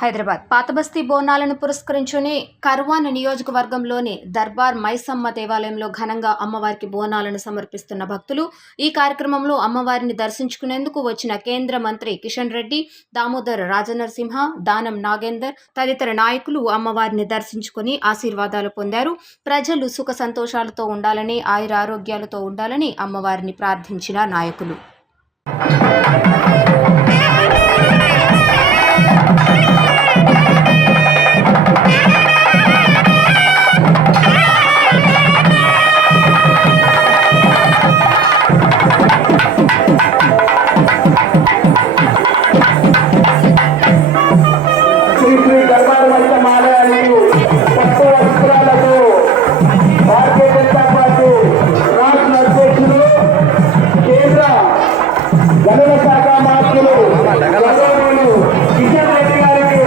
హైదరాబాద్ పాతబస్తీ బోనాలను పురస్కరించుని కర్వాన్ నియోజకవర్గంలోని దర్బార్ మైసమ్మ దేవాలయంలో ఘనంగా అమ్మవారికి బోనాలను సమర్పిస్తున్న భక్తులు ఈ కార్యక్రమంలో అమ్మవారిని దర్శించుకునేందుకు వచ్చిన కేంద్ర మంత్రి కిషన్ రెడ్డి, దామోదర్ రాజనరసింహ, దానం నాగేందర్ తదితర నాయకులు అమ్మవారిని దర్శించుకుని ఆశీర్వాదాలు పొందారు. ప్రజలు సుఖ సంతోషాలతో ఉండాలని, ఆయురారోగ్యాలతో ఉండాలని అమ్మవారిని ప్రార్థించిన నాయకులు. గనుల శాఖ మంత్రులు కిషన్ రెడ్డి గారికి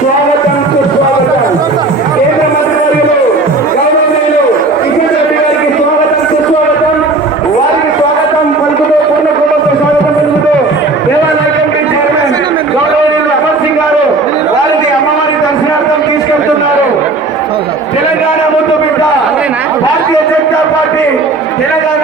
స్వాగతం సుస్వాగతం. కేంద్ర మంత్రివర్యులు గౌరవనీయులు కిషన్ రెడ్డి గారికి స్వాగతం సుస్వాగతం. వారికి స్వాగతం పలుకుతూ పూర్ణకుంభంతో స్వాగతం పలుకుతూ దేవాలయ కమిటీ చైర్మన్ గౌరవనీయులు అమర్ సింగ్ గారు వారిని అమ్మవారి దర్శనార్థం తీసుకెళ్తున్నారు. తెలంగాణ ముద్దు బిడ్డ భారతీయ జనతా పార్టీ తెలంగాణ